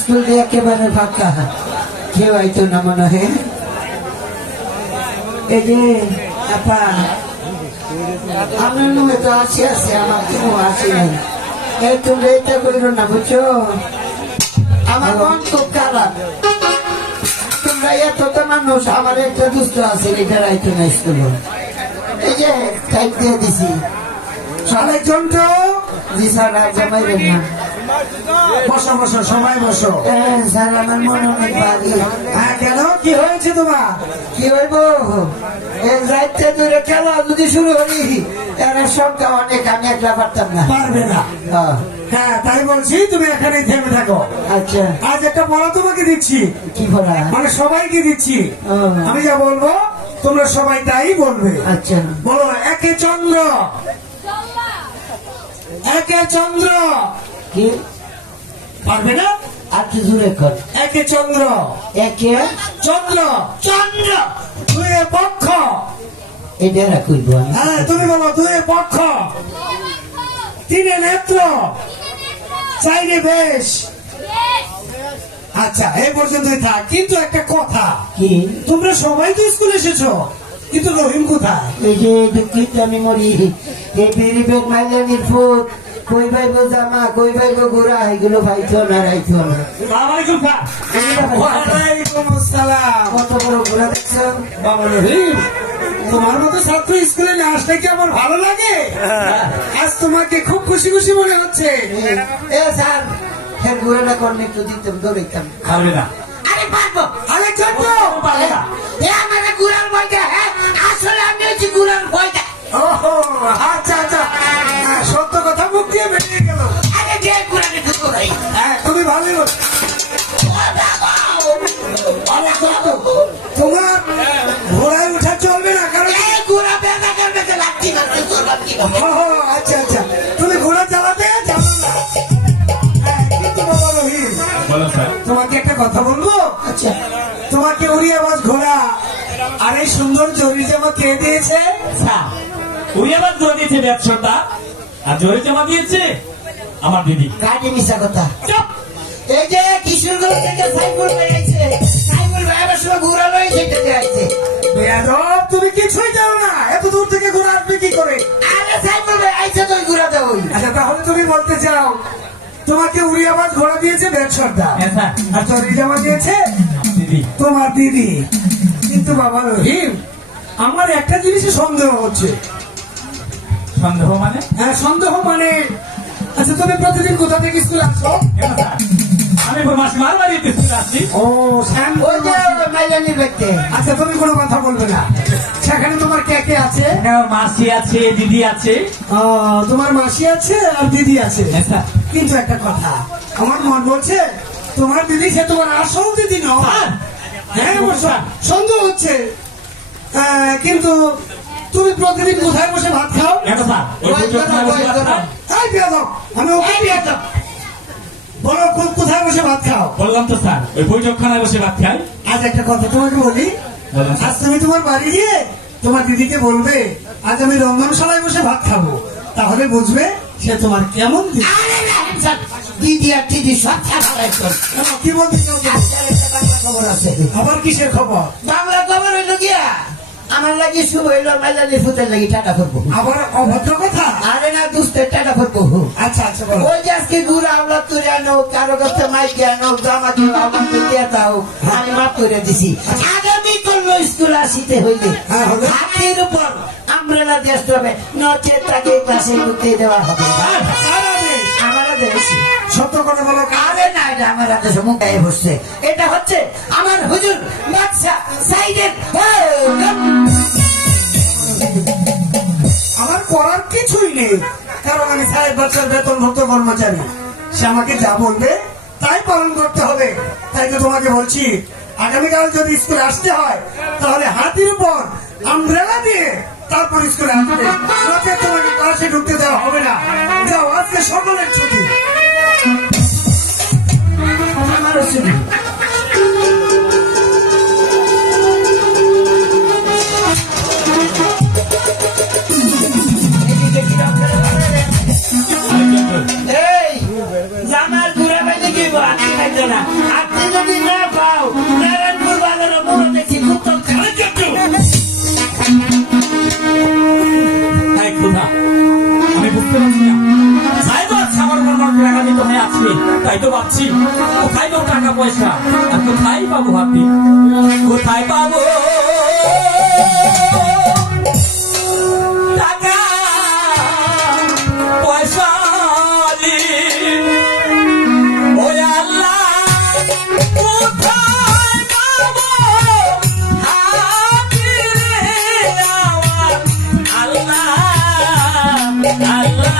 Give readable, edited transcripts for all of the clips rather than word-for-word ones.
School দিয়ে একেবারে ফাঁকা, কেউ আইতো না মনে হয়। এই যে আপা আমার মনে তো আসি আছে, আমার কোনো আসি নাই। এই তুমি এটা করো না বুঝছো, আমার মন খুব খারাপ। তোমরা এত তো মানুষ, আমার একটা দুস্থ আছে, এটা আইতো না স্কুল। এই যে টাইপ দিয়ে দিছি সবাই জন্য জি স্যার জমাইবেন না। বসো বসো, সবাই বসো। স্যার আমার মনে অনেক ভারী। হ্যাঁ, কেন কি হয়েছে তোমার? কি হইব, এক রাইতে দূরে খেলা যদি শুরু করি এর সংখ্যা অনেক, আমি একলা পারতাম না। পারবে না? হ্যাঁ, তাই বলছি তুমি এখানেই থেমে থাকো। আচ্ছা, আজ একটা পড়া তোমাকে দিচ্ছি। কি পড়া? মানে সবাইকে দিচ্ছি। আমি যা বলবো তোমরা সবাই তাই বলবে। আচ্ছা বলো, একে চন্দ্র। একে চন্দ্র। কি পারবে না? আর কি জোরে কর। একে চন্দ্র। একে চন্দ্র। চন্দ্র। দুয়ে পক্ষ। এটা কইব। হ্যাঁ, তুমি বলো, দুয়ে পক্ষ। তিনে নেত্র। চাইরে বেশ। আচ্ছা, এই পর্যন্তই থাক। কিন্তু একটা কথা, কি? তোমরা সবাই তো স্কুলে এসেছো, কিন্তু রহিম কোথায়? এই যে দুঃখিত আমি মরি, এই বেরিবের মাইলানির ফুট, কই ভাইব জামা, কই ভাইব গুড়া, এগুলো ভাইতো না রাইতো না। ওয়ালাইকুম আসসালাম। কত বড় গুড়া দেখছো বাবা রহিম, তোমার মতো ছাত্র স্কুলে না আসলে কি আমার ভালো লাগে? আজ তোমাকে খুব খুশি খুশি মনে হচ্ছে। এ স্যার, ফের গুড়াটা করলে একটু দিতাম, দৌড়াইতাম। খাবে না? আরে পারবো। আরে চন্দ্র, পারবে না? আমার গুড়ার বইটা, হ্যাঁ আসলে আমি হচ্ছি গুড়ার বইটা। ওহো, আচ্ছা আচ্ছা, সত্য কথা মুখ দিয়ে বেরিয়ে গেল। আরে যে গুড়াকে ঢুকো ভাই। হ্যাঁ, তুমি ভালোই বল। তোমার ঘোড়ায় উঠা চলবে না, কারণ গুড়া বেঁধা করবে তো লাঠি মারতে করবা কি? ওহো, আচ্ছা আচ্ছা, তুমি ঘোড়া চালাতে জানো না। কিন্তু বাবা রহিম, তোমাকে একটা কথা বলবো। আচ্ছা, তোমাকে উড়িয়াবাজ ঘোড়া আর এই সুন্দর জরি জামা কে দিয়েছে? উড়িয়াবাজ ঘোড়া দিয়েছে ব্যবসাটা, আর জরি জামা দিয়েছে আমার দিদি। কাজে মিশা কথা। চুপ। এই যে কিশোরগঞ্জ থেকে সাইফুল ভাই আইছে, সাইফুল ভাই আমার সঙ্গে ঘোড়া লই যেতে আইছে। বেয়াদব, তুমি কিছুই জানো না, এত দূর থেকে ঘোড়া আসবে কি করে? আরে সাইফুল ভাই আইছে তো ঘোড়া দাও। আচ্ছা, তাহলে তুমি বলতে চাও তোমাকে উড়িয়াবাজ ঘোড়া দিয়েছে ব্যবসাটা, আর জরি জামা দিয়েছে দিদি। তোমার দিদি। কিন্তু বাবা রহিম, আমার একটা জিনিসে সন্দেহ হচ্ছে। সন্দেহ মানে? হ্যাঁ, সন্দেহ মানে, আচ্ছা তুমি প্রতিদিন কোথা থেকে স্কুল আসছো? কেন স্যার? আমি মাসিমার বাড়িতে স্কুলে আসছি। ও, শ্যাম। ওই যে মাইলানির ব্যক্তি। আচ্ছা, তুমি কোনো কথা বলবে না। সেখানে তোমার কে কে আছে? আমার মাসি আছে, দিদি আছে। তোমার মাসি আছে আর দিদি আছে। হ্যাঁ স্যার। কিন্তু একটা কথা, আমার মন বলছে তোমার দিদি সে তোমার আসল দিদি নয়। হ্যাঁ, অবশ্য সন্দেহ হচ্ছে। কিন্তু তুমি প্রতিদিন কোথায় বসে ভাত খাও? কেন স্যার? ওই বৈঠকখানায় বসে ভাত খাই। তাই বেয়াদব, আমি ওকে বেয়াদব বলো, কোথায় বসে ভাত খাও? বললাম তো স্যার, ওই বৈঠকখানায় বসে ভাত খাই। আজ একটা কথা তোমাকে বলি, বলেন স্যার। আজ তুমি তোমার বাড়ি গিয়ে তোমার দিদিকে বলবে আজ আমি রন্ধনশালায় বসে ভাত খাবো, তাহলে বুঝবে সে তোমার কেমন দিদি। আরে না স্যার, দিদি আর দিদি সব ছাড়াই তো। কি বলতে চাও তুমি? বাংলা খবর আছে। আবার কিসের খবর? বাংলা খবর হইল গিয়া আমার লাগি শুভ হইল, মাইলানির ফুতের লাগি টাকা করবো। আবার অভদ্র কথা? আরে না, দুস্তের টাকা করবো। আচ্ছা আচ্ছা, বলো। ওই যে আজকে গুড়া আমরা তুলে আনো, কারো কাছে মাইকে আনো, জামা কেউ আমার দিয়ে দাও, আমি মাফ করে দিছি। আগামী করলো স্কুল আসিতে হইলে হাতের উপর আমরেলা দেশ হবে, নচে তাকে ক্লাসে ঢুকতে দেওয়া হবে। আমার আদেশ। সত্য করে বলো। আরে না, এটা আমার আদেশ, মুখে বসছে। এটা হচ্ছে আমার হুজুর বাদশা সাইদের। আমার করার কিছুই নেই, কারণ আমি 5.5 বছর বেতনভুক্ত কর্মচারী। সে আমাকে যা বলবে তাই পালন করতে হবে। তাই তো তোমাকে বলছি, আগামীকাল যদি স্কুলে আসতে হয় তাহলে হাতির উপর আমব্রেলা দিয়ে তারপর স্কুলে আসবে, নচেৎ তোমাকে ক্লাসে ঢুকতে দেওয়া হবে না। যাও, আজকে সকলের ছুটি। আমারও ছুটি। বুঝতে পারছি না। যাই তো আচ্ছা, আমার মন মন রাগান্বিত হয়ে আছে। তাই তো ভাবছি কোথায় পাবো টাকা পয়সা, আর কোথায় পাবো ভাবি, কোথায় পাবো টাকা পয়সা। ওই আল্লাহ কোথায় পাবো হাতিরে আমার আল্লাহ আল্লাহ।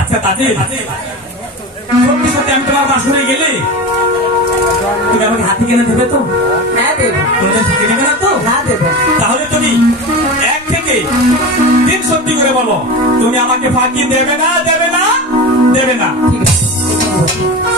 আচ্ছা তাদের সত্যি সত্যি আমি তোমার বাসনে গেলে তুমি আমাকে হাতি কিনে দেবে তো? হ্যাঁ দেবো। কোনদিন ফাঁকি দেবে না তো? না দেবো। তাহলে তুমি 1 থেকে 3 সত্যি করে বলো, তুমি আমাকে ফাঁকি দেবে না? দেবে না? দেবে না? ঠিক আছে।